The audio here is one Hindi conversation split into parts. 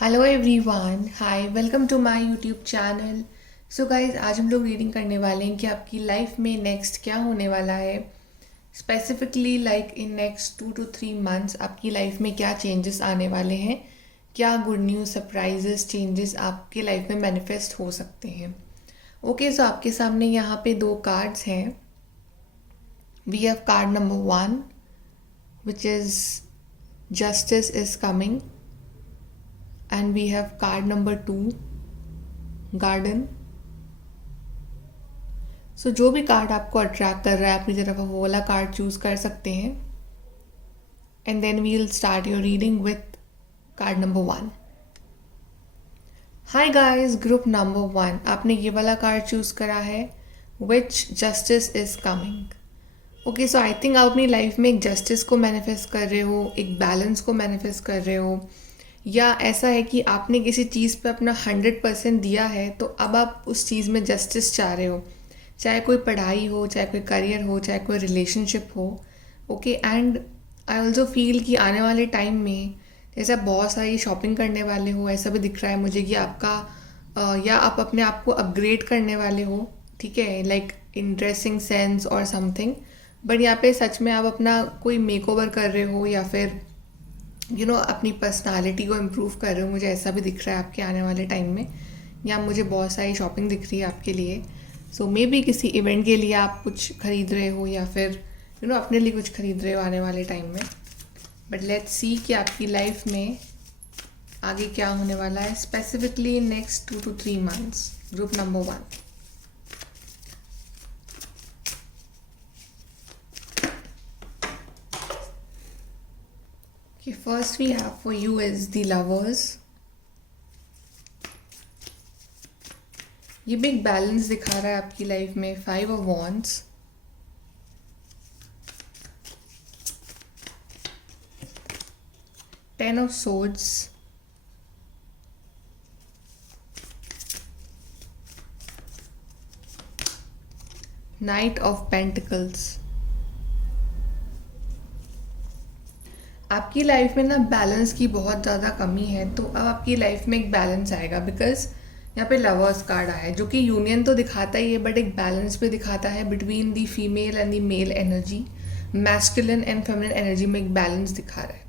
Hello everyone, hi, welcome to my YouTube channel. So guys, आज हम लोग रीडिंग करने वाले हैं कि आपकी लाइफ में नेक्स्ट क्या होने वाला है। Specifically like in next 2 to 3 months आपकी लाइफ में क्या चेंजेस आने वाले हैं, क्या गुड न्यूज़, सरप्राइजेस, चेंजेस आपकी लाइफ में मैनिफेस्ट हो सकते हैं। ओके, सो आपके सामने यहाँ पे दो कार्ड्स हैं। We have card number 1 which is justice is coming, and we have card number 2 garden. सो जो भी कार्ड आपको अट्रैक्ट कर रहा है अपनी तरफ, वो वाला कार्ड चूज कर सकते हैं। And then we will start your reading with card number 1। Hi guys, group number 1, आपने ये वाला कार्ड चूज करा है, which justice is coming. Okay, so I think आप अपनी लाइफ में एक जस्टिस को मैनिफेस्ट कर रहे हो, एक बैलेंस को मैनिफेस्ट कर रहे हो, या ऐसा है कि आपने किसी चीज़ पे अपना 100% दिया है, तो अब आप उस चीज़ में जस्टिस चाह रहे हो, चाहे कोई पढ़ाई हो, चाहे कोई करियर हो, चाहे कोई रिलेशनशिप हो। Okay, and I also feel कि आने वाले टाइम में जैसे आप बहुत सारी शॉपिंग करने वाले हो, ऐसा भी दिख रहा है मुझे कि आपका या आप अपने आप को अपग्रेड करने वाले हो, ठीक है, लाइक इन ड्रेसिंग सेंस और समथिंग। बट यहाँ पे सच में आप अपना कोई मेकओवर कर रहे हो, या फिर अपनी पर्सनालिटी को इम्प्रूव कर रहे हो। मुझे ऐसा भी दिख रहा है आपके आने वाले टाइम में, या मुझे बहुत सारी शॉपिंग दिख रही है आपके लिए। सो मे बी किसी इवेंट के लिए आप कुछ खरीद रहे हो, या फिर अपने लिए कुछ खरीद रहे हो आने वाले टाइम में। बट लेट्स सी कि आपकी लाइफ में आगे क्या होने वाला है, specifically next 2 to 3 months। Group number 1। Okay, first we have for you is the lovers। ये बिग बैलेंस दिखा रहा है आपकी लाइफ में। 5 of wands, Ten of swords, Knight of pentacles। आपकी लाइफ में ना बैलेंस की बहुत ज़्यादा कमी है, तो अब आपकी लाइफ में एक बैलेंस आएगा, बिकॉज यहाँ पे लवर्स कार्ड आया है, जो कि यूनियन तो दिखाता ही है, बट एक बैलेंस भी दिखाता है between the female and the mail energy. Masculine and feminine energy में एक बैलेंस दिखा रहा है।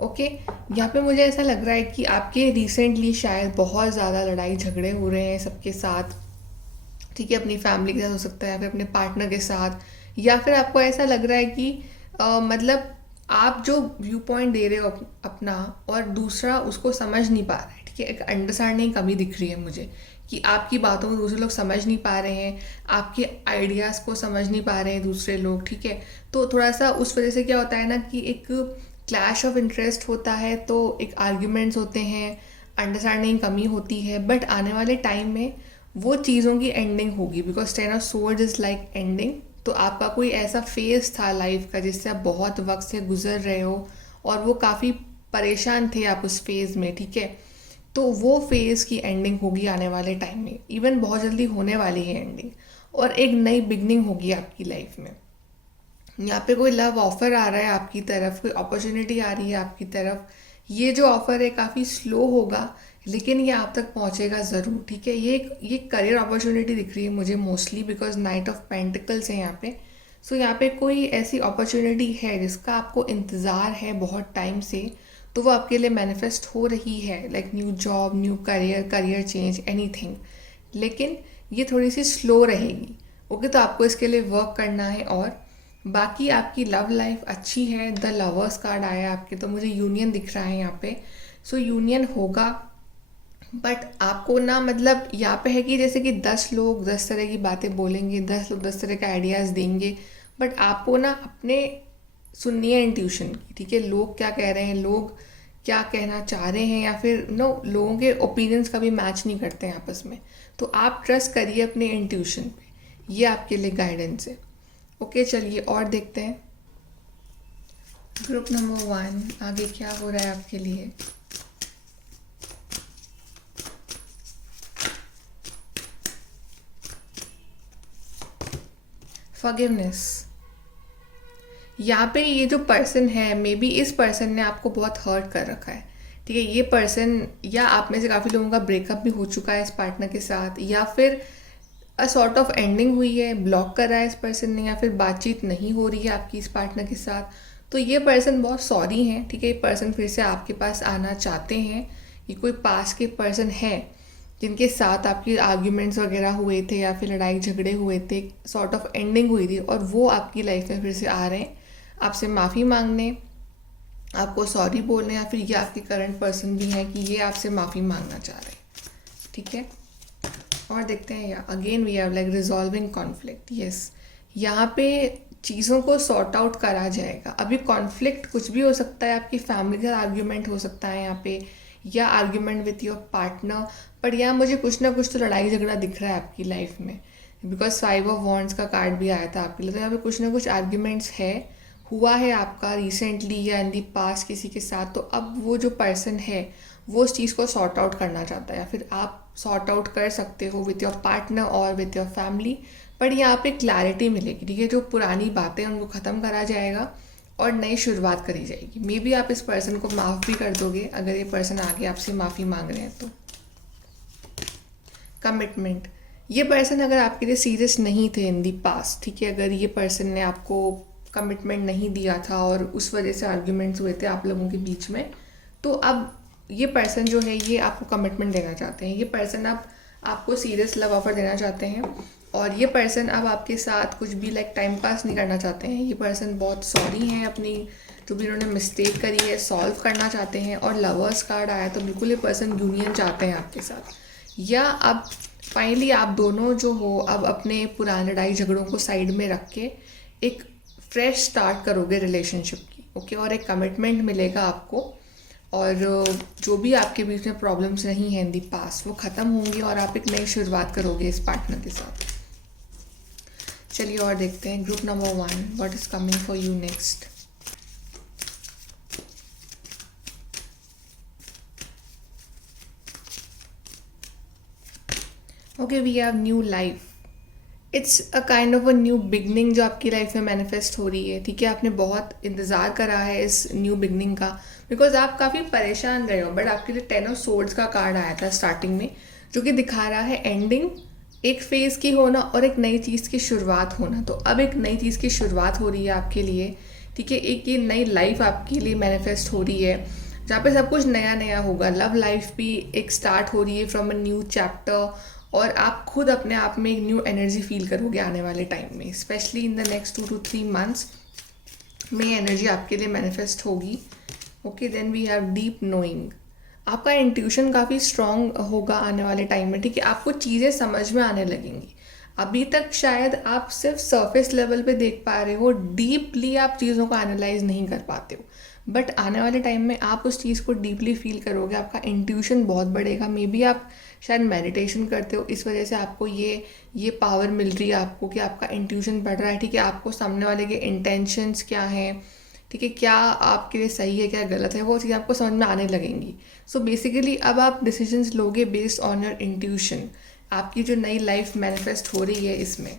ओके, यहाँ पे मुझे ऐसा लग रहा है कि आपके रिसेंटली शायद बहुत ज़्यादा लड़ाई झगड़े हो रहे हैं सबके साथ, ठीक है, अपनी फैमिली के साथ हो सकता है, या फिर अपने पार्टनर के साथ, या फिर आपको ऐसा लग रहा है कि मतलब आप जो व्यू पॉइंट दे रहे हो अपना, और दूसरा उसको समझ नहीं पा रहा है, ठीक है, एक अंडरस्टैंडिंग कमी दिख रही है मुझे कि आपकी बातों को दूसरे लोग समझ नहीं पा रहे हैं, आपके आइडियाज़ को समझ नहीं पा रहे हैं दूसरे लोग, ठीक है। तो थोड़ा सा उस वजह से क्या होता है ना कि एक क्लैश ऑफ इंटरेस्ट होता है, तो एक आर्ग्यूमेंट्स होते हैं, अंडरस्टैंडिंग कमी होती है। बट आने वाले टाइम में वो चीज़ों की एंडिंग होगी, because ten of swords is like ending. तो आपका कोई ऐसा फेज था लाइफ का जिससे आप बहुत वक्त से गुजर रहे हो, और वो काफ़ी परेशान थे आप उस फेज़ में, ठीक है। तो वो फेज़ की एंडिंग होगी आने वाले टाइम में, इवन बहुत जल्दी होने वाली है एंडिंग, और एक नई बिगनिंग होगी आपकी लाइफ में। यहाँ पे कोई लव ऑफर आ रहा है आपकी तरफ, कोई अपॉर्चुनिटी आ रही है आपकी तरफ। ये जो ऑफर है काफ़ी स्लो होगा, लेकिन ये आप तक पहुँचेगा ज़रूर, ठीक है। ये करियर अपॉर्चुनिटी दिख रही है मुझे mostly, because night of pentacles है यहाँ पे। सो यहाँ पे कोई ऐसी अपॉर्चुनिटी है जिसका आपको इंतज़ार है बहुत टाइम से, तो वो आपके लिए मैनिफेस्ट हो रही है, like new job, new career change, anything. लेकिन ये थोड़ी सी स्लो रहेगी। ओके, तो आपको इसके लिए वर्क करना है। और बाकी आपकी लव लाइफ अच्छी है। द लवर्स कार्ड आया आपके, तो मुझे यूनियन दिख रहा है यहाँ पे। सो यूनियन होगा, बट आपको ना, मतलब यहाँ पे है कि जैसे कि 10 लोग 10 तरह की बातें बोलेंगे, 10 लोग 10 तरह का आइडियाज़ देंगे, बट आपको ना अपने सुननी है इंट्यूशन की, ठीक है। लोग क्या कह रहे हैं, लोग क्या कहना चाह रहे हैं, या फिर लोगों के ओपिनियंस कभी मैच नहीं करते हैं आपस में। तो आप ट्रस्ट करिए अपने इंट्यूशन पे, ये आपके लिए गाइडेंस है। ओके, चलिए और देखते हैं ग्रुप नंबर 1 आगे क्या हो रहा है आपके लिए। फॉरगिवनेस। यहाँ पे ये जो पर्सन है, मे बी इस पर्सन ने आपको बहुत हर्ट कर रखा है, ठीक है, ये पर्सन या आप में से काफ़ी लोगों का ब्रेकअप भी हो चुका है इस पार्टनर के साथ, या फिर अ सॉर्ट ऑफ एंडिंग हुई है, ब्लॉक कर रहा है इस पर्सन ने, या फिर बातचीत नहीं हो रही है आपकी इस पार्टनर के साथ। तो ये पर्सन बहुत सॉरी हैं, ठीक है, ये पर्सन फिर से आपके पास आना चाहते हैं। ये कोई पास के पर्सन है जिनके साथ आपकी आर्ग्यूमेंट्स वगैरह हुए थे या फिर लड़ाई झगड़े हुए थे, सॉर्ट ऑफ एंडिंग हुई थी, और वो आपकी लाइफ में फिर से आ रहे हैं आपसे माफ़ी मांगने, आपको सॉरी बोलने, या फिर ये आपके करंट पर्सन भी हैं कि ये आपसे माफ़ी मांगना चाह रहे हैं। ठीक है, और देखते हैं या again we have like resolving conflict. Yes, यहाँ पे चीज़ों को सॉर्ट आउट करा जाएगा। अभी कॉन्फ्लिक्ट कुछ भी हो सकता है, आपकी फैमिली के साथ आर्ग्यूमेंट हो सकता है यहाँ पे, या आर्ग्यूमेंट विथ योर पार्टनर, पर यहाँ मुझे कुछ ना कुछ तो लड़ाई झगड़ा दिख रहा है आपकी लाइफ में, बिकॉज 5 ऑफ वॉन्ड्स का कार्ड भी आया था आपके लिए। तो यहाँ पे कुछ ना कुछ आर्ग्यूमेंट्स है, हुआ है आपका रिसेंटली या इन दी पास्ट किसी के साथ। तो अब वो जो पर्सन है वो उस चीज़ को सॉर्ट आउट करना चाहता है, या फिर आप सॉर्ट आउट कर सकते हो विथ योर पार्टनर और विथ योर फैमिली। पर यहाँ पे क्लैरिटी मिलेगी, ठीक है, जो पुरानी बातें उनको ख़त्म करा जाएगा और नई शुरुआत करी जाएगी। मे बी आप इस पर्सन को माफ़ भी कर दोगे अगर ये पर्सन आगे आपसे माफ़ी मांग रहे हैं तो। कमिटमेंट, ये पर्सन अगर आपके लिए सीरियस नहीं थे इन दी पास्ट, ठीक है, अगर ये पर्सन ने आपको कमिटमेंट नहीं दिया था और उस वजह से आर्ग्यूमेंट्स हुए थे आप लोगों के बीच में, तो अब ये पर्सन जो है ये आपको कमिटमेंट देना चाहते हैं। ये पर्सन अब आपको सीरियस लव ऑफर देना चाहते हैं, और ये पर्सन अब आपके साथ कुछ भी लाइक टाइम पास नहीं करना चाहते हैं। ये पर्सन बहुत सॉरी हैं, अपनी जो भी इन्होंने मिस्टेक करी है सॉल्व करना चाहते हैं। और लवर्स कार्ड आया तो बिल्कुल ये पर्सन यूनियन चाहते हैं आपके साथ, या अब फाइनली आप दोनों जो हो अब अपने पुराने लड़ाई झगड़ों को साइड में रख के एक फ्रेश स्टार्ट करोगे रिलेशनशिप की। ओके, और एक कमिटमेंट मिलेगा आपको, और जो भी आपके बीच में प्रॉब्लम्स नहीं हैं इन दी पास्ट वो ख़त्म होंगी और आप एक नई शुरुआत करोगे इस पार्टनर के साथ। चलिए और देखते हैं group number 1, what is coming for you next. Okay, we have new life. It's a kind of a new beginning जो आपकी लाइफ में मैनिफेस्ट हो रही है। ठीक है, आपने बहुत इंतज़ार करा है इस न्यू बिगनिंग का, बिकॉज आप काफ़ी परेशान रहे हो। बट आपके लिए 10 ऑफ सोर्ड्स का कार्ड आया था स्टार्टिंग में, जो कि दिखा रहा है एंडिंग, एक फेज़ की होना और एक नई चीज़ की शुरुआत होना। तो अब एक नई चीज़ की शुरुआत हो रही है आपके लिए। ठीक है, एक ये नई लाइफ आपके लिए मैनिफेस्ट हो रही है जहाँ पे सब कुछ नया नया होगा। लव लाइफ भी एक स्टार्ट हो रही है फ्रॉम अ न्यू चैप्टर, और आप खुद अपने आप में एक न्यू एनर्जी फील करोगे आने वाले टाइम में, specially in the next 2 to 3 months में एनर्जी आपके लिए मैनिफेस्ट होगी। Okay, then we have deep knowing. आपका इंट्यूशन काफ़ी स्ट्रॉन्ग होगा आने वाले टाइम में। ठीक है, आपको चीज़ें समझ में आने लगेंगी। अभी तक शायद आप सिर्फ सरफेस लेवल पे देख पा रहे हो, डीपली आप चीज़ों को एनालाइज नहीं कर पाते हो। बट आने वाले टाइम में आप उस चीज़ को डीपली फील करोगे, आपका इंट्यूशन बहुत बढ़ेगा। मे बी आप शायद मेडिटेशन करते हो, इस वजह से आपको ये पावर मिल रही है आपको कि आपका इंट्यूशन बढ़ रहा है। ठीक है, आपको सामने वाले के इंटेंशंस क्या हैं, ठीक है, क्या आपके लिए सही है क्या गलत है, वो चीज़ आपको समझ में आने लगेंगी। सो बेसिकली अब आप डिसीजंस लोगे बेस्ड ऑन योर इंट्यूशन, आपकी जो नई लाइफ मैनिफेस्ट हो रही है इसमें।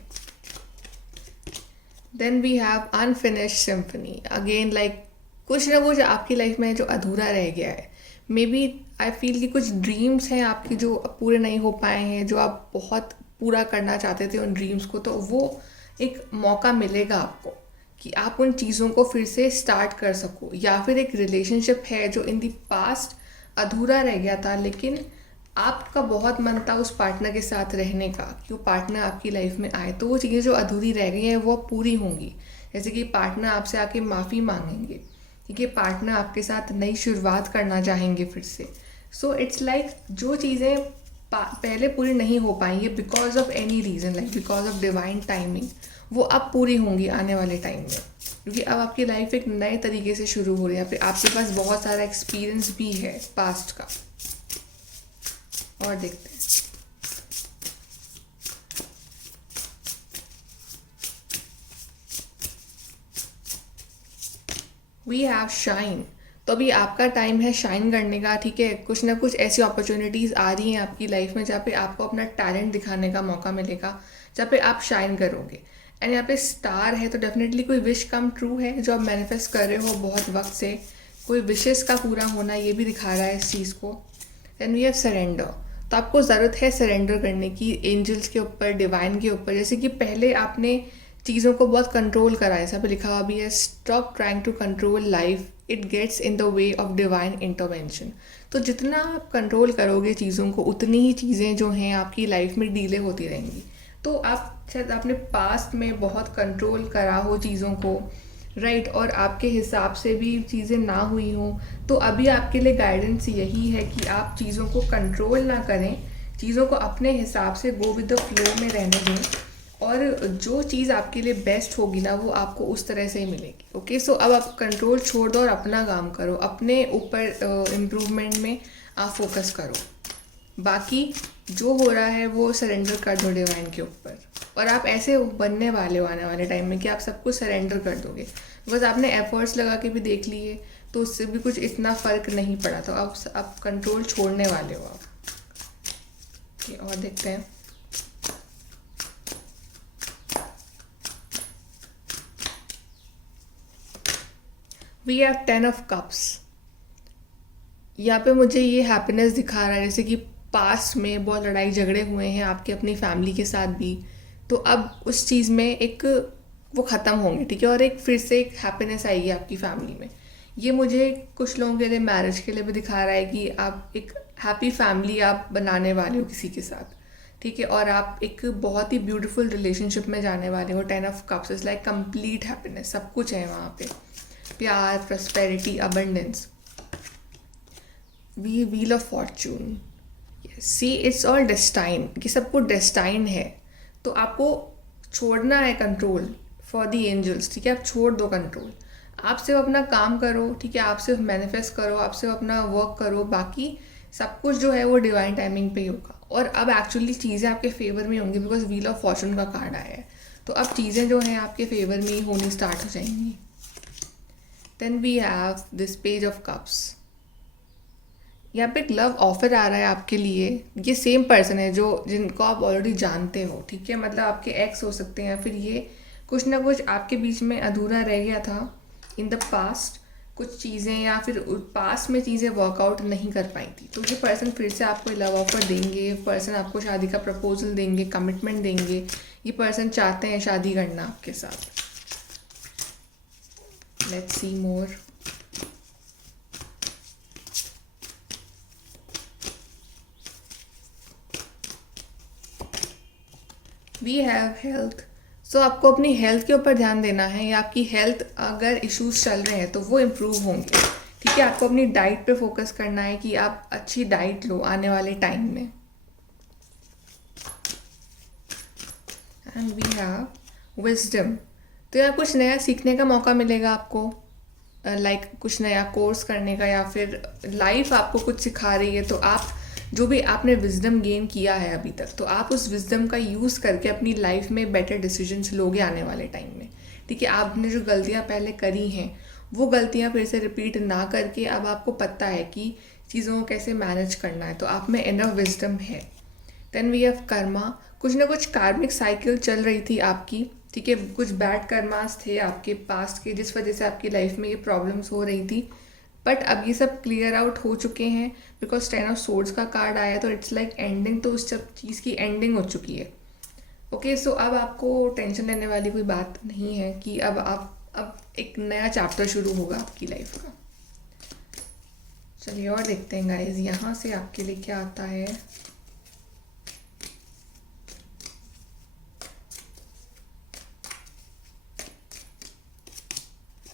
Then we have unfinished symphony. Again like कुछ ना कुछ आपकी लाइफ में जो अधूरा रह गया है। मे बी आई फील कि कुछ ड्रीम्स हैं आपकी जो पूरे नहीं हो पाए हैं, जो आप बहुत पूरा करना चाहते थे उन ड्रीम्स को। तो वो एक मौका मिलेगा आपको कि आप उन चीज़ों को फिर से स्टार्ट कर सको। या फिर एक रिलेशनशिप है जो इन दी पास्ट अधूरा रह गया था, लेकिन आपका बहुत मन था उस पार्टनर के साथ रहने का कि वो पार्टनर आपकी लाइफ में आए। तो वो चीज़ें जो अधूरी रह गई हैं वो पूरी होंगी। जैसे कि पार्टनर आपसे आके माफ़ी मांगेंगे, ठीक है, पार्टनर आपके साथ नई शुरुआत करना चाहेंगे फिर से। सो इट्स लाइक जो चीज़ें पहले पूरी नहीं हो पाएंगी because of any reason, like because of divine timing, वो अब पूरी होंगी आने वाले टाइम में। क्योंकि अब आपकी लाइफ एक नए तरीके से शुरू हो रही है, आपके पास बहुत सारा एक्सपीरियंस भी है पास्ट का। और देखते हैं वी हैव शाइन। तो अभी आपका टाइम है शाइन करने का। ठीक है, कुछ ना कुछ ऐसी अपॉर्चुनिटीज़ आ रही हैं आपकी लाइफ में जहाँ पे आपको अपना टैलेंट दिखाने का मौका मिलेगा, जहाँ पे आप शाइन करोगे। एंड यहाँ पे स्टार है तो डेफिनेटली कोई विश कम ट्रू है जो आप मैनिफेस्ट कर रहे हो बहुत वक्त से। कोई विशेस का पूरा होना ये भी दिखा रहा है इस चीज़ को। Then we have surrender. तो आपको ज़रूरत है सरेंडर करने की एंजल्स के ऊपर, डिवाइन के ऊपर। जैसे कि पहले आपने चीज़ों को बहुत कंट्रोल करा, ऐसा भी लिखा हुआ भी है, stop trying to control life, it gets in the way of divine intervention. तो जितना आप कंट्रोल करोगे चीज़ों को, उतनी ही चीज़ें जो हैं आपकी लाइफ में डिले होती रहेंगी। तो आप शायद आपने पास्ट में बहुत कंट्रोल करा हो चीज़ों को, राइट, और आपके हिसाब से भी चीज़ें ना हुई हों, तो अभी आपके लिए गाइडेंस यही है कि आप चीज़ों को कंट्रोल ना करें, चीज़ों को अपने हिसाब से गो विद द फ्लो में रहने दें, और जो चीज़ आपके लिए बेस्ट होगी ना वो आपको उस तरह से ही मिलेगी। ओके, सो अब आप कंट्रोल छोड़ दो और अपना काम करो, अपने ऊपर इम्प्रूवमेंट में आप फोकस करो। बाकी जो हो रहा है वो सरेंडर कर दो डिवाइन के ऊपर, और आप ऐसे बनने वाले हो आने वाले टाइम में कि आप सब कुछ सरेंडर कर दोगे। बस आपने एफर्ट्स लगा के भी देख लिए तो उससे भी कुछ इतना फ़र्क नहीं पड़ा, तो आप कंट्रोल छोड़ने वाले हो आप। ओके, और देखते हैं। We have 10 of cups. यहाँ पे मुझे ये हैप्पीनेस दिखा रहा है, जैसे कि पास्ट में बहुत लड़ाई झगड़े हुए हैं आपके अपनी फैमिली के साथ भी, तो अब उस चीज़ में एक वो ख़त्म होंगे, ठीक है, और एक फिर से एक हैप्पीनेस आएगी आपकी फैमिली में। ये मुझे कुछ लोगों के लिए मैरिज के लिए भी दिखा रहा है कि आप एक हैप्पी फैमिली आप बनाने वाले हो किसी के साथ, ठीक है, और आप एक बहुत ही ब्यूटीफुल रिलेशनशिप में जाने वाले हो। 10 of cups is like complete happiness, सब कुछ है वहाँ पे, प्यार, prosperity, abundance. Wheel of Fortune, see it's all destined, कि सब कुछ डेस्टाइन है। तो आपको छोड़ना है कंट्रोल फॉर द एंजल्स, ठीक है, आप छोड़ दो कंट्रोल, आप सिर्फ अपना काम करो, ठीक है, आप सिर्फ मैनिफेस्ट करो, आप सिर्फ अपना वर्क करो, बाकी सब कुछ जो है वो डिवाइन टाइमिंग पे ही होगा। और अब एक्चुअली चीज़ें आपके फेवर में होंगी, बिकॉज व्हील ऑफ फॉर्चून का कार्ड आया है, तो अब चीज़ें जो हैं आपके फेवर में ही होनी स्टार्ट हो जाएंगी। Then we have this page of cups. यहाँ पे एक लव ऑफर आ रहा है आपके लिए। ये सेम पर्सन है जो जिनको आप ऑलरेडी जानते हो, ठीक है, मतलब आपके एक्स हो सकते हैं, फिर ये कुछ ना कुछ आपके बीच में अधूरा रह गया था इन द पास्ट, कुछ चीज़ें, या फिर पास्ट में चीज़ें वर्कआउट नहीं कर पाई थी, तो ये पर्सन फिर से आपको लव ऑफर देंगे, पर्सन आपको शादी का प्रपोजल देंगे, कमिटमेंट देंगे। ये पर्सन चाहते हैं शादी करना आपके साथ। Let's see more. We have health. So आपको अपनी हेल्थ के ऊपर ध्यान देना है, या आपकी हेल्थ अगर इश्यूज चल रहे हैं तो वो इम्प्रूव होंगे, ठीक है। आपको अपनी डाइट पे फोकस करना है कि आप अच्छी डाइट लो आने वाले टाइम में। And we have wisdom. तो यहाँ कुछ नया सीखने का मौका मिलेगा आपको, लाइक कुछ नया कोर्स करने का, या फिर लाइफ आपको कुछ सिखा रही है, तो आप जो भी आपने विजडम गेन किया है अभी तक, तो आप उस विजडम का यूज़ करके अपनी लाइफ में बेटर डिसीजंस लोगे आने वाले टाइम में, ठीक है। आपने जो गलतियाँ पहले करी हैं वो गलतियाँ फिर से रिपीट ना करके अब आपको पता है कि चीज़ों को कैसे मैनेज करना है, तो आप में इनफ विजडम है। Then we have karma. कुछ ना कुछ कार्मिक साइकिल चल रही थी आपकी, ठीक है, कुछ बैड कर्मास थे आपके पास्ट के, जिस वजह से आपकी लाइफ में ये प्रॉब्लम्स हो रही थी, बट अब ये सब क्लियर आउट हो चुके हैं, बिकॉज 10 ऑफ सोर्ड्स का कार्ड आया, तो इट्स लाइक एंडिंग, तो उस सब चीज़ की एंडिंग हो चुकी है। ओके, सो अब आपको टेंशन लेने वाली कोई बात नहीं है कि अब एक नया चैप्टर शुरू होगा आपकी लाइफ का। चलिए और देखते हैं गाइज यहाँ से आपके लिए क्या आता है।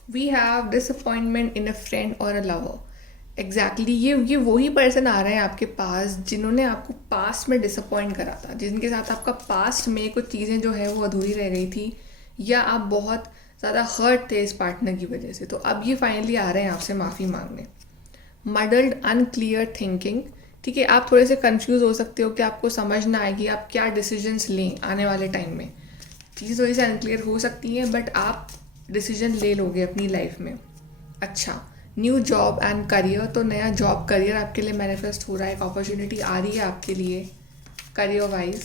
We have disappointment in a friend और अ लवर। एग्जैक्टली ये वही पर्सन आ रहे हैं आपके पास जिन्होंने आपको पास्ट में डिसअपॉइंट करा था, जिनके साथ आपका पास्ट में कुछ चीज़ें जो है वो अधूरी रह गई थी, या आप बहुत ज़्यादा हर्ट थे इस पार्टनर की वजह से, तो अब ये फाइनली आ रहे हैं आपसे माफ़ी मांगने। मडल्ड अनक्लियर थिंकिंग, ठीक है, आप थोड़े से कंफ्यूज हो सकते हो कि आपको समझ ना आए कि आप क्या डिसीजंस लें आने वाले टाइम में। चीज़ थोड़ी सी अनक्लियर हो सकती हैं, बट आप डिसीजन ले लोगे अपनी लाइफ में। अच्छा, न्यू जॉब एंड करियर। तो नया जॉब करियर आपके लिए मैनिफेस्ट हो रहा है, एक अपॉर्चुनिटी आ रही है आपके लिए career wise.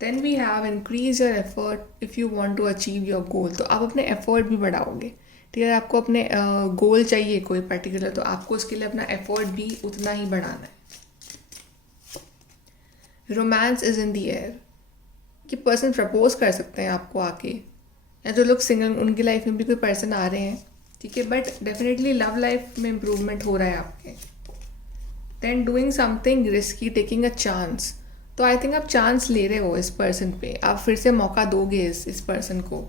Then we have increase your effort if you want to achieve your goal. तो आप अपने एफर्ट भी बढ़ाओगे, ठीक है, आपको अपने गोल चाहिए कोई पर्टिकुलर, तो आपको उसके लिए अपना एफर्ट भी उतना ही बढ़ाना है। Romance is in the air, कि पर्सन प्रपोज कर सकते हैं आपको आके, या जो लोग सिंगल उनकी लाइफ में भी कोई पर्सन आ रहे हैं, ठीक है, बट डेफिनेटली लव लाइफ में इम्प्रूवमेंट हो रहा है आपके। Then doing something risky, taking a chance, तो आई थिंक आप चांस ले रहे हो इस पर्सन पे, आप फिर से मौका दोगे इस पर्सन को।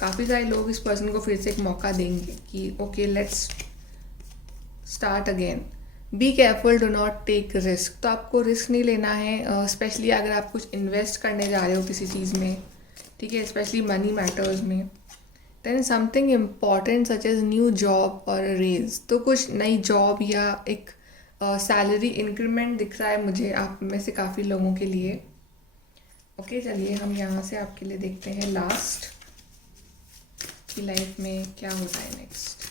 काफ़ी सारे लोग इस पर्सन को फिर से एक मौका देंगे कि okay let's start again. Be careful, do not take risk, तो आपको रिस्क नहीं लेना है, स्पेशली अगर आप कुछ इन्वेस्ट करने जा रहे हो किसी चीज़ में, ठीक है, स्पेशली मनी मैटर्स में। Then something important such as new job और रेज, तो कुछ नई जॉब या एक सैलरी इंक्रीमेंट दिख रहा है मुझे आप में से काफ़ी लोगों के लिए। ओके, चलिए हम यहाँ से आपके लिए देखते हैं लास्ट की लाइफ में क्या होता है next.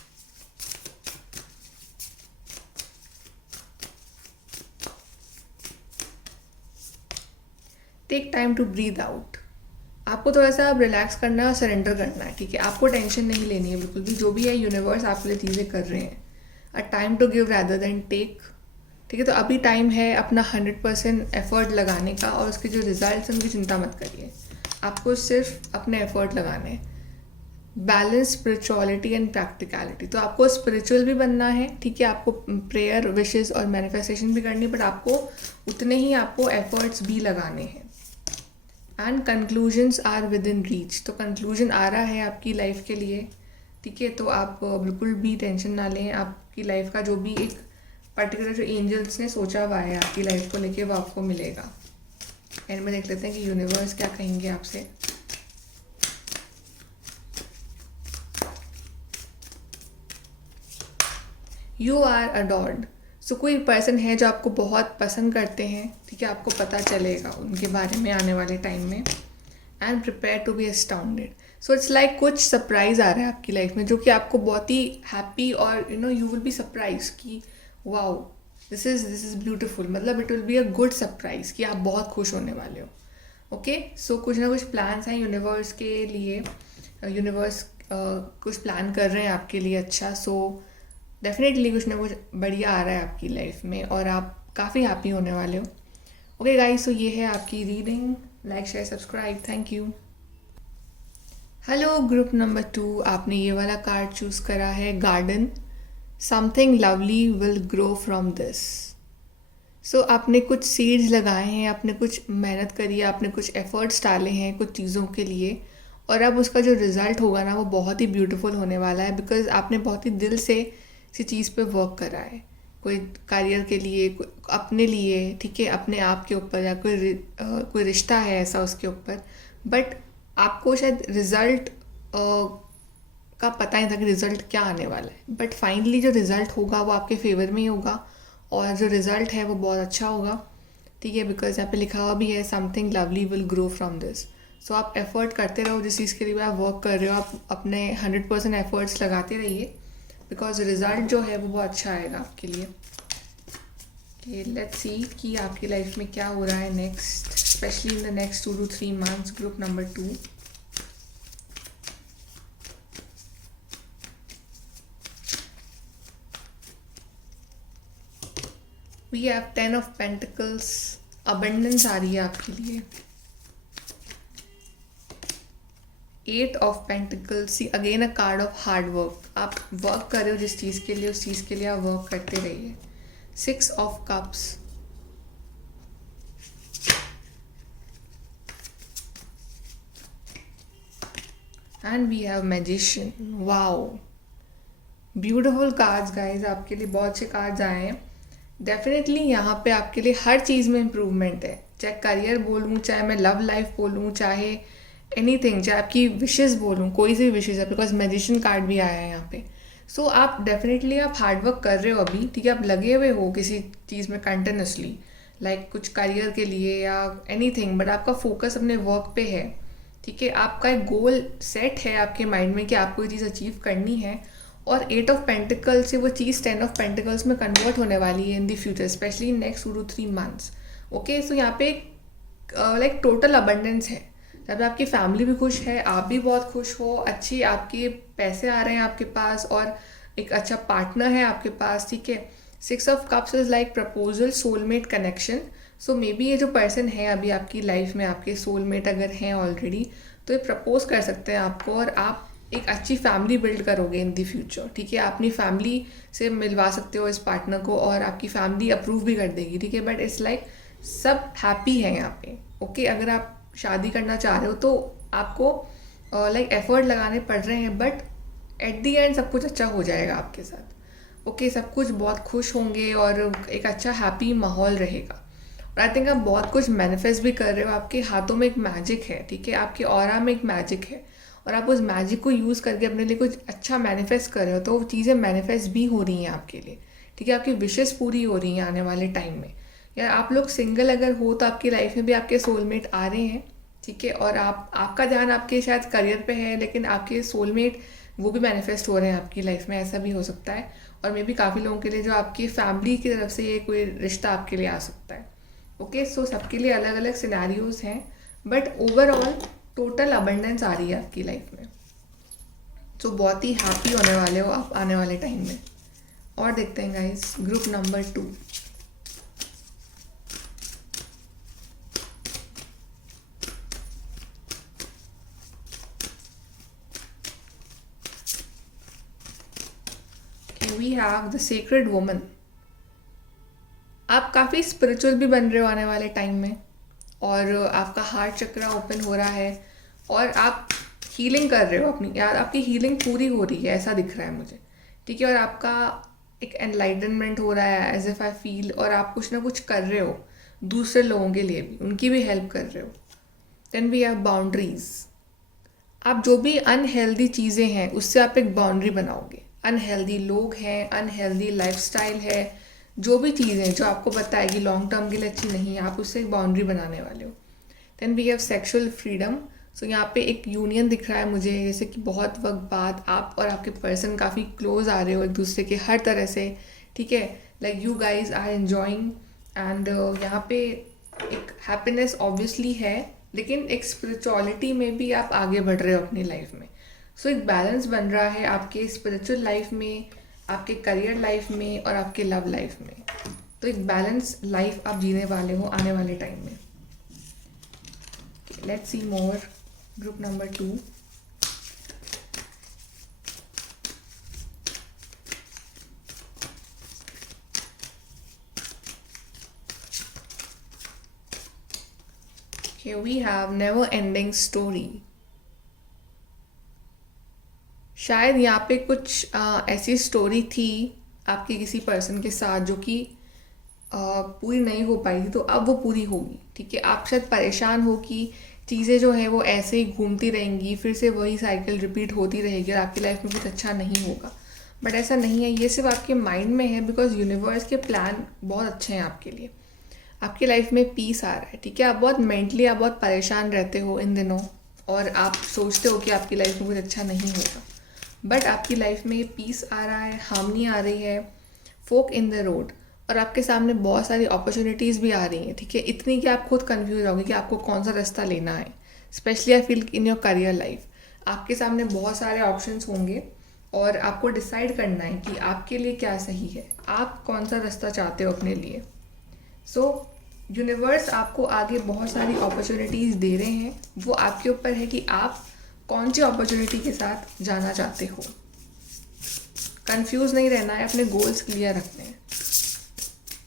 Take time to breathe out, आपको थोड़ा सा अब रिलैक्स करना है और सरेंडर करना है, ठीक है, आपको टेंशन नहीं लेनी है बिल्कुल भी, जो भी है यूनिवर्स आपके लिए चीज़ें कर रहे हैं। A time to give rather than take, ठीक है, तो अभी टाइम है अपना 100% एफर्ट लगाने का, और उसके जो रिजल्ट्स हैं उनकी चिंता मत करिए, आपको सिर्फ अपने एफर्ट लगाने हैं। बैलेंस स्पिरिचुअलिटी एंड प्रैक्टिकलिटी, तो आपको स्पिरिचुअल भी बनना है, ठीक है, आपको प्रेयर विशेस और मैनिफेस्टेशन भी करनी है, बट आपको उतने ही आपको एफर्ट्स भी लगाने हैं। And conclusions are within reach, तो कंक्लूजन आ रहा है आपकी लाइफ के लिए, ठीक है, तो आप बिल्कुल भी टेंशन ना लें, आपकी लाइफ का जो भी एक पर्टिकुलर जो एंजल्स ने सोचा हुआ है आपकी लाइफ को लेके वो आपको मिलेगा। एंड में देख लेते हैं कि यूनिवर्स क्या कहेंगे आपसे। यू आर अडोर्ड, सो कोई पर्सन है जो आपको बहुत पसंद करते हैं, ठीक है, आपको पता चलेगा उनके बारे में आने वाले टाइम में। And prepare to be astounded, so it's like कुछ सरप्राइज आ रहा है आपकी लाइफ में जो कि आपको बहुत ही हैप्पी और यू विल बी सरप्राइज कि वाओ दिस इज़ ब्यूटिफुल, मतलब it will be a good surprise कि आप बहुत खुश होने वाले हो। ओके, सो कुछ ना कुछ प्लान्स हैं यूनिवर्स के लिए, यूनिवर्स कुछ प्लान कर रहे हैं आपके लिए अच्छा, सो डेफिनेटली कुछ ना कुछ बढ़िया आ रहा है आपकी लाइफ में और आप काफ़ी हैप्पी होने वाले हो। ओके गाइस, सो ये है आपकी reading, like share subscribe, thank you. Hello group number 2, आपने ये वाला कार्ड चूज़ करा है garden, something lovely will grow from this. So आपने कुछ सीड्स लगाए हैं, आपने कुछ मेहनत करी है, आपने कुछ एफर्ट्स डाले हैं कुछ चीज़ों के लिए, और अब उसका जो रिज़ल्ट होगा ना वो बहुत ही ब्यूटीफुल होने वाला है, बिकॉज आपने बहुत ही दिल से किसी चीज़ पे वर्क करा है, कोई करियर के लिए, अपने लिए, ठीक है, अपने आप के ऊपर, या कोई रिश्ता है ऐसा उसके ऊपर, बट आपको शायद रिज़ल्ट का पता नहीं था कि रिज़ल्ट क्या आने वाला है, बट फाइनली जो रिज़ल्ट होगा वो आपके फेवर में ही होगा, और जो रिज़ल्ट है वो बहुत अच्छा होगा, ठीक है, बिकॉज यहाँ पे लिखा हुआ भी है something lovely will grow from this. So आप एफ़र्ट करते रहो, जिस चीज़ के लिए आप वर्क कर रहे हो आप अपने 100% एफ़र्ट्स लगाते रहिए, बिकॉज रिज़ल्ट जो है वो बहुत अच्छा आएगा आपके लिए। लेट्स सी कि आपकी लाइफ में क्या हो रहा है next, specially in the next 2 to 3 months, group number 2। We have 10 of Pentacles, abundance आ रही है आपके लिए। 8 of Pentacles, see again a card of hard work, आप वर्क कर रहे हो जिस चीज़ के लिए, उस चीज़ के लिए आप वर्क करते रहिए। 6 of Cups, and we have magician. Wow, beautiful cards guys, आपके लिए बहुत अच्छे कार्ड्स आए हैं। डेफिनेटली यहाँ पे आपके लिए हर चीज़ में इम्प्रूवमेंट है, चाहे करियर बोलूँ, चाहे मैं लव लाइफ बोलूँ, चाहे एनीथिंग, चाहे आपकी विशेज़ बोलूँ, कोई सी विशेज़ है, बिकॉज मैजिशियन कार्ड भी आया है यहाँ पे। सो आप डेफिनेटली आप हार्डवर्क कर रहे हो अभी, ठीक है, आप लगे हुए हो किसी चीज़ में कंटिन्यूसली, लाइक कुछ करियर के लिए या एनीथिंग, बट आपका फोकस अपने वर्क पे है, ठीक है, आपका एक गोल सेट है आपके माइंड में कि आपको ये चीज़ अचीव करनी है, और 8 of Pentacles से वो चीज़ 10 of Pentacles में कन्वर्ट होने वाली है in the future, specially in next 2 to 3 months। Okay, so यहाँ पे लाइक टोटल अबंडेंस है, जहाँ पे आपकी फैमिली भी खुश है, आप भी बहुत खुश हो, अच्छी आपके पैसे आ रहे हैं आपके पास और एक अच्छा पार्टनर है आपके पास, ठीक है। 6 of Cups is like proposal, soulmate connection. So may be ये जो पर्सन है अभी आपकी लाइफ में, आपके सोलमेट अगर हैं ऑलरेडी, तो ये प्रपोज कर सकते हैं आपको और आप एक अच्छी फैमिली बिल्ड करोगे इन दी फ्यूचर, ठीक है। आप अपनी फैमिली से मिलवा सकते हो इस पार्टनर को और आपकी फैमिली अप्रूव भी कर देगी, ठीक है। बट इट्स लाइक सब हैप्पी है यहाँ पे, ओके। अगर आप शादी करना चाह रहे हो तो आपको लाइक एफर्ट लगाने पड़ रहे हैं, बट एट दी एंड सब कुछ अच्छा हो जाएगा आपके साथ, ओके। सब कुछ बहुत खुश होंगे और एक अच्छा हैप्पी माहौल रहेगा। और आई थिंक आप बहुत कुछ मैनिफेस्ट भी कर रहे हो, आपके हाथों में एक मैजिक है, ठीक है। आपके ऑरा में एक मैजिक है और आप उस मैजिक को यूज़ करके अपने लिए कुछ अच्छा मैनिफेस्ट कर रहे हो, तो वो चीज़ें मैनिफेस्ट भी हो रही हैं आपके लिए, ठीक है। आपकी विशेस पूरी हो रही हैं आने वाले टाइम में। या आप लोग सिंगल अगर हो तो आपकी लाइफ में भी आपके सोलमेट आ रहे हैं, ठीक है। और आपका ध्यान आपके शायद करियर पे है, लेकिन आपके सोलमेट वो भी मैनिफेस्ट हो रहे हैं आपकी लाइफ में, ऐसा भी हो सकता है। और मे बी काफ़ी लोगों के लिए जो आपकी फैमिली की तरफ से ये कोई रिश्ता आपके लिए आ सकता है, ओके। सो सबके लिए अलग अलग सिनेरियोज हैं, बट ओवरऑल टोटल अबंडेंस आ रही है आपकी लाइफ में। सो बहुत ही हैप्पी होने वाले हो आप आने वाले टाइम में। और देखते हैं guys group number 2। We have the sacred woman. आप काफ़ी स्पिरिचुअल भी बन रहे हो आने वाले टाइम में और आपका हार्ट चक्रा ओपन हो रहा है और आप हीलिंग कर रहे हो अपनी, यार आपकी हीलिंग पूरी हो रही है ऐसा दिख रहा है मुझे, ठीक है। और आपका एक एनलाइटनमेंट हो रहा है एज इफ आई फील, और आप कुछ ना कुछ कर रहे हो दूसरे लोगों के लिए भी, उनकी भी हेल्प कर रहे हो। Then we have boundaries. आप जो भी अनहेल्दी चीज़ें हैं उससे आप एक बाउंड्री बनाओगे। अनहेल्दी लोग हैं, अनहेल्दी लाइफस्टाइल है, जो भी चीज़ें जो आपको बताएगी लॉन्ग टर्म के लिए अच्छी नहीं है, आप उससे एक बाउंड्री बनाने वाले हो। Then we have sexual freedom. So यहाँ पे एक यूनियन दिख रहा है मुझे, जैसे कि बहुत वक्त बाद आप और आपके पर्सन काफ़ी क्लोज आ रहे हो एक दूसरे के हर तरह से, ठीक है। Like you guys are enjoying and यहाँ पे एक हैप्पीनेस ऑब्वियसली है, लेकिन एक स्पिरिचुअलिटी में भी आप आगे बढ़ रहे हो अपनी लाइफ में। सो एक बैलेंस बन रहा है आपके स्पिरिचुअल लाइफ में, आपके करियर लाइफ में और आपके लव लाइफ में। तो एक बैलेंस लाइफ आप जीने वाले हो आने वाले टाइम में। Let's see more group number 2। Here we have never ending story। शायद यहाँ पे कुछ ऐसी स्टोरी थी आपके किसी पर्सन के साथ जो कि पूरी नहीं हो पाई थी, तो अब वो पूरी होगी, ठीक है। आप शायद परेशान हो कि चीज़ें जो है वो ऐसे ही घूमती रहेंगी, फिर से वही साइकिल रिपीट होती रहेगी और आपकी लाइफ में कुछ अच्छा नहीं होगा, बट ऐसा नहीं है। ये सिर्फ आपके माइंड में है, बिकॉज यूनिवर्स के प्लान बहुत अच्छे हैं आपके लिए। आपकी लाइफ में पीस आ रहा है, ठीक है। आप बहुत मेंटली आप बहुत परेशान रहते हो इन दिनों और आप सोचते हो कि आपकी लाइफ में कुछ अच्छा नहीं होगा, बट आपकी लाइफ में ये पीस आ रहा है, हार्मनी आ रही है, फोक इन द रोड, और आपके सामने बहुत सारी अपॉर्चुनिटीज़ भी आ रही हैं, ठीक है। इतनी कि आप खुद कंफ्यूज होगे कि आपको कौन सा रास्ता लेना है। Specially I feel in your career life आपके सामने बहुत सारे ऑप्शंस होंगे और आपको डिसाइड करना है कि आपके लिए क्या सही है, आप कौन सा रास्ता चाहते हो अपने लिए। सो यूनिवर्स आपको आगे बहुत सारी अपॉर्चुनिटीज़ दे रहे हैं, वो आपके ऊपर है कि आप कौन सी अपॉर्चुनिटी के साथ जाना चाहते हो। कंफ्यूज नहीं रहना है, अपने गोल्स क्लियर रखने हैं।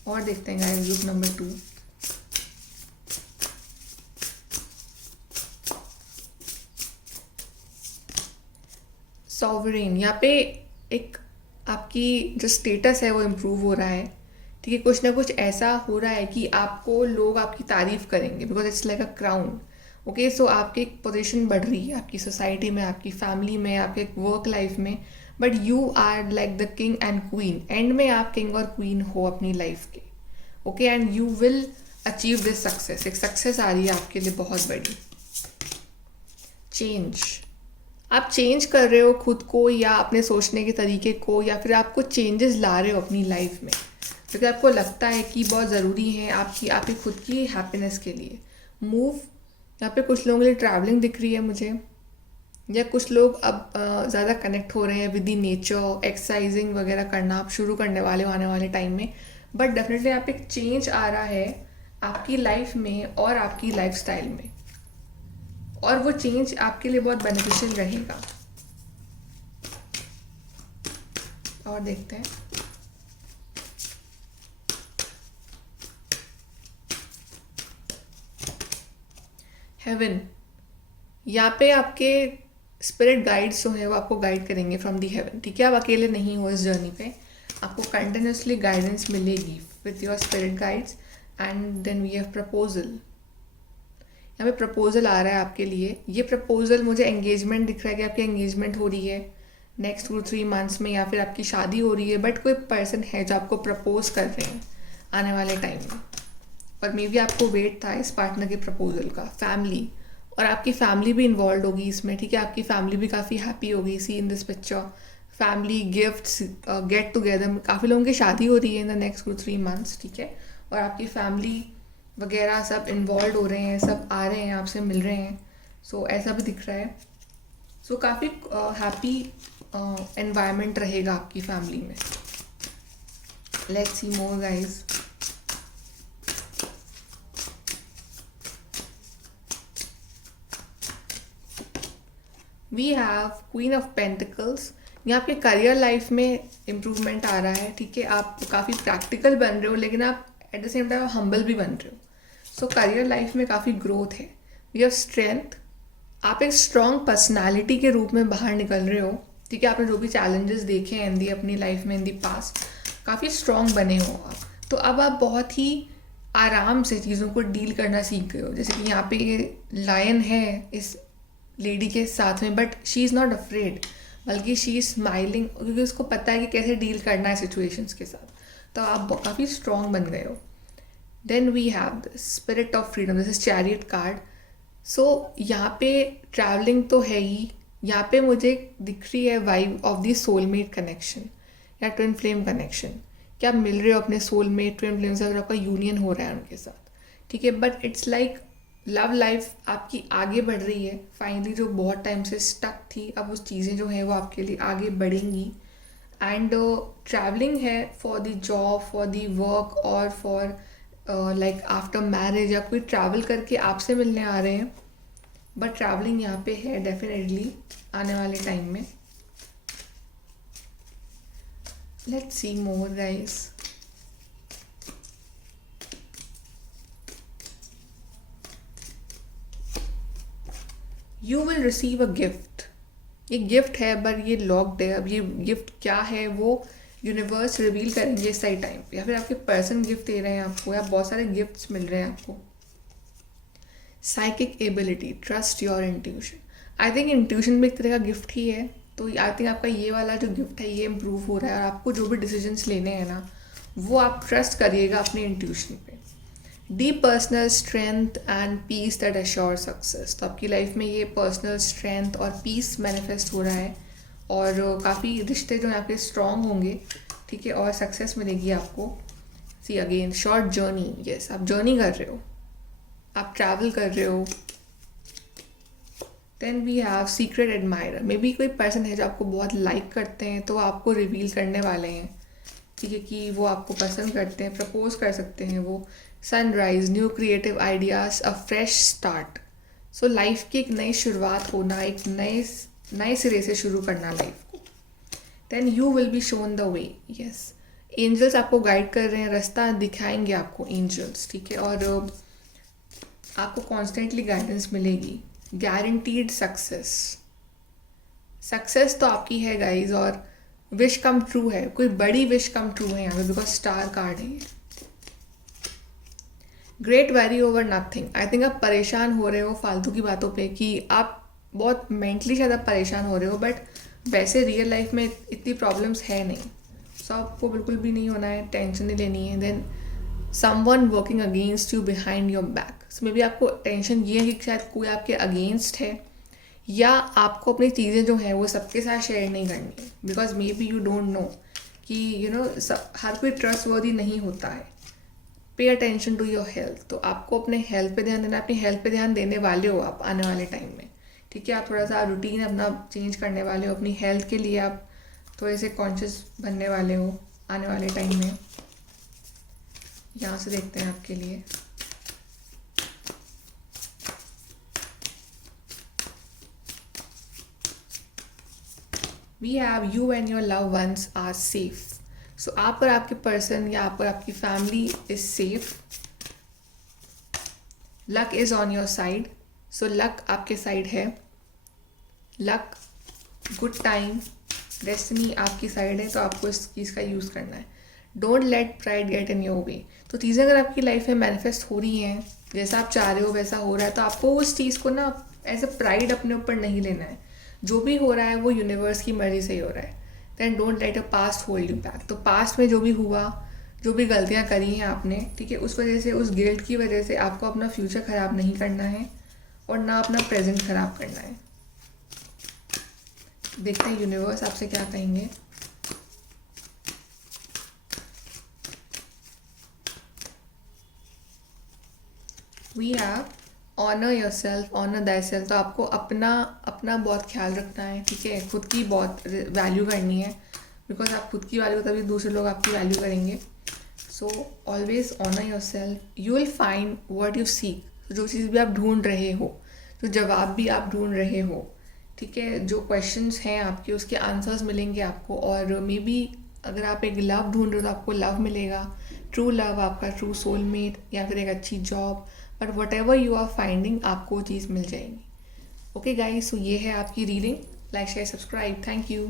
और देखते हैं गाइस ग्रुप नंबर 2। सॉवरेन। यहाँ पे एक आपकी जो स्टेटस है वो इम्प्रूव हो रहा है, ठीक है। कुछ ना कुछ ऐसा हो रहा है कि आपको लोग आपकी तारीफ करेंगे, because it's like a crown, okay. So आपकी एक पोजीशन बढ़ रही है आपकी सोसाइटी में, आपकी फैमिली में, आपके वर्क लाइफ में, but you are like the king and queen. And में आप किंग और क्वीन हो अपनी लाइफ के, okay. And you will achieve this success. एक सक्सेस आ रही है आपके लिए बहुत बड़ी। चेंज। आप चेंज कर रहे हो खुद को या अपने सोचने के तरीके को, या फिर आप कुछ चेंजेस ला रहे हो अपनी लाइफ में क्योंकि आपको लगता है कि बहुत ज़रूरी है आपकी खुद की हैप्पीनेस के लिए। मूव यहाँ पे कुछ लोगों के लिए ट्रैवलिंग दिख रही है मुझे, या कुछ लोग अब ज़्यादा कनेक्ट हो रहे हैं विद दी नेचर, एक्सरसाइजिंग वगैरह करना आप शुरू करने वाले हो आने वाले टाइम में। बट डेफिनेटली यहाँ पे एक चेंज आ रहा है आपकी लाइफ में और आपकी लाइफस्टाइल में, और वो चेंज आपके लिए बहुत बेनिफिशियल रहेगा। और देखते हैं। हेवन, यहाँ पे आपके स्पिरिट गाइड्स जो है वो आपको गाइड करेंगे फ्रॉम दी हेवन, ठीक है। आप अकेले नहीं हो इस जर्नी पे, आपको कंटिन्यूसली गाइडेंस मिलेगी with your spirit guides. And then we have proposal, यहाँ पे प्रपोजल आ रहा है आपके लिए। ये प्रपोजल मुझे एंगेजमेंट दिख रहा है कि आपकी एंगेजमेंट हो रही है नेक्स्ट 2-3 मंथ्स में, या फिर आपकी शादी हो रही है। बट कोई पर्सन है जो आपको प्रपोज कर रहे हैं आने वाले टाइम में, और मे बी आपको वेट था इस पार्टनर के प्रपोजल का। फैमिली, और आपकी फैमिली भी इन्वॉल्व होगी इसमें, ठीक है। आपकी फैमिली भी काफ़ी हैप्पी होगी। See in this picture, family, gifts, get together. काफ़ी लोगों की शादी हो रही है इन द नेक्स्ट 2-3 मंथ्स, ठीक है। और आपकी फैमिली वगैरह सब इन्वॉल्व हो रहे हैं, सब आ रहे हैं, आपसे मिल रहे हैं। सो ऐसा भी दिख रहा है। सो काफ़ी हैप्पी एनवायरनमेंट रहेगा आपकी फैमिली में। Let's see more guys. We have queen of pentacles. यहाँ आपके करियर लाइफ में इम्प्रूवमेंट आ रहा है, ठीक है। आप काफ़ी प्रैक्टिकल बन रहे हो, लेकिन आप at the same time humble भी बन रहे हो। सो करियर लाइफ में काफ़ी ग्रोथ है। वी हैव स्ट्रेंथ, आप एक स्ट्रॉन्ग पर्सनालिटी के रूप में बाहर निकल रहे हो, ठीक है। आपने जो भी चैलेंजेस देखे हैं दी अपनी लाइफ में इन दी पास्ट, काफ़ी स्ट्रॉन्ग बने हो आप। तो अब आप बहुत ही आराम से चीज़ों को डील करना सीख गए हो। जैसे कि यहाँ पे ये लायन है इस लेडी के साथ में, but she is not afraid, बल्कि शी इज़ स्माइलिंग, क्योंकि उसको पता है कि कैसे डील करना है सिचुएशंस के साथ। तो आप काफ़ी स्ट्रॉन्ग बन गए हो। Then we have the spirit of freedom, this is chariot card. So यहाँ पे ट्रैवलिंग तो है ही, यहाँ पे मुझे दिख रही है vibe of the soulmate connection या ट्विन फ्लेम कनेक्शन, कि आप मिल रहे हो अपने सोलमेट, ट्विन फ्लेम से, अगर आपका यूनियन हो रहा है उनके साथ, ठीक है। But it's like love life आपकी आगे बढ़ रही है फाइनली, जो बहुत टाइम से स्टक थी, अब उस चीज़ें जो हैं वो आपके लिए आगे बढ़ेंगी। एंड ट्रैवलिंग है for the job, for the work, और फॉर लाइक आफ्टर मैरिज, या कोई ट्रैवल करके आपसे मिलने आ रहे हैं। बट ट्रैवलिंग यहाँ पे है डेफिनेटली आने वाले टाइम में। Let's see more guys. You will receive a gift, ये गिफ्ट है पर ये लॉक्ड है। अब ये गिफ्ट क्या है वो यूनिवर्स रिवील करेंगे इस सही टाइम पे, या फिर आपके पर्सन गिफ्ट दे रहे हैं आपको, या बहुत सारे गिफ्ट्स मिल रहे हैं आपको। Psychic ability, trust your intuition. I think intuition भी एक तरह का गिफ्ट ही है। तो आई थिंक आपका ये वाला जो गिफ्ट है ये इम्प्रूव हो रहा है, और आपको जो भी डिसीजंस लेने हैं ना, वो आप ट्रस्ट करिएगा अपने इंट्यूशन पे। Deep personal strength and peace that assure success, तो आपकी लाइफ में ये पर्सनल स्ट्रेंथ और पीस मैनिफेस्ट हो रहा है, और काफ़ी रिश्ते जो हैं आपके स्ट्रॉन्ग होंगे, ठीक है, और सक्सेस मिलेगी आपको। See again short journey, yes, आप जर्नी कर रहे हो, आप ट्रैवल कर रहे हो। Then we have secret admirer, maybe कोई पर्सन है जो आपको बहुत लाइक करते हैं, तो आपको रिवील करने वाले हैं, ठीक है, कि वो आपको पसंद करते हैं, प्रपोज कर सकते हैं वो। सनराइज, न्यू क्रिएटिव आइडियाज़, अ फ्रेश स्टार्ट। सो लाइफ की एक नई शुरुआत होना, एक नए सिरे से शुरू करना लाइफ को। Then you will be shown the way, yes, angels आपको गाइड कर रहे हैं, रास्ता दिखाएंगे आपको एंजल्स, ठीक है, और आपको कॉन्स्टेंटली गाइडेंस मिलेगी। गारंटीड सक्सेस, सक्सेस तो आपकी है गाइज, और विश कम ट्रू है, कोई बड़ी विश कम ट्रू है यहाँ पे, बिकॉज स्टार कार्ड है। Great worry over nothing, I think आप परेशान हो रहे हो फालतू की बातों पे, कि आप बहुत मेंटली शायद आप परेशान हो रहे हो, बट वैसे रियल लाइफ में इतनी प्रॉब्लम्स है नहीं। सो आपको बिल्कुल भी नहीं होना है, टेंशन नहीं लेनी है। Then someone working against you behind your back, maybe आपको टेंशन ये है कि शायद कोई आपके अगेंस्ट है, या आपको अपनी चीज़ें जो हैं वो सबके साथ शेयर नहीं करनी है, because may be you don't know कि सब हर कोई ट्रस्ट वर्दी नहीं होता है। Pay attention to your health, तो आपको अपने हेल्थ पे ध्यान देना है, अपनी हेल्थ पे ध्यान देने वाले हो आप आने वाले टाइम में, ठीक है। आप थोड़ा सा रूटीन अपना चेंज करने वाले हो, अपनी हेल्थ के लिए आप थोड़े से कॉन्शियस बनने वाले हो आने वाले टाइम में। यहाँ से देखते हैं आपके लिए। We have you and your love ones are safe. So आप और आपके पर्सन या आप और आपकी family is safe. Luck is on your side. So luck आपके साइड है। लक, गुड टाइम, डेस्टिनी आपकी साइड है, तो आपको इस चीज़ का यूज़ करना है। Don't let pride get in your way. तो चीज़ें अगर आपकी लाइफ में मैनिफेस्ट हो रही हैं, जैसा आप चाह रहे हो वैसा हो रहा है, तो आपको उस चीज़ को ना एज अ प्राइड अपने ऊपर नहीं लेना है। जो भी हो रहा है वो यूनिवर्स की मर्जी से ही हो रहा है। Then don't let a past hold you back. तो पास्ट में जो भी हुआ, जो भी गलतियाँ करी हैं आपने, ठीक है, उस वजह से, उस गिल्ट की वजह से आपको अपना फ्यूचर ख़राब नहीं करना है और ना अपना प्रेजेंट ख़राब करना है। देखते हैं यूनिवर्स आपसे क्या कहेंगे। We have honour yourself, honour that self. तो आपको अपना अपना बहुत ख्याल रखना है, ठीक है, खुद की बहुत वैल्यू करनी है, बिकॉज आप खुद की वैल्यू तभी दूसरे लोग आपकी वैल्यू करेंगे। So always honour yourself. You will find what you seek. जो चीज़ भी आप ढूंढ रहे हो, जो जवाब भी आप ढूंढ रहे हो, ठीक है, जो क्वेश्चंस हैं आपके, उसके आंसर्स मिलेंगे आपको। और मे बी अगर आप एक लव ढूंढ रहे हो तो आपको लव मिलेगा, ट्रू लव, आपका ट्रू सोलमेट, या फिर एक अच्छी job. But whatever you are finding, आपको वो चीज़ मिल जाएगी। ओके गाइस, सो ये है आपकी reading. Like share subscribe. Thank you.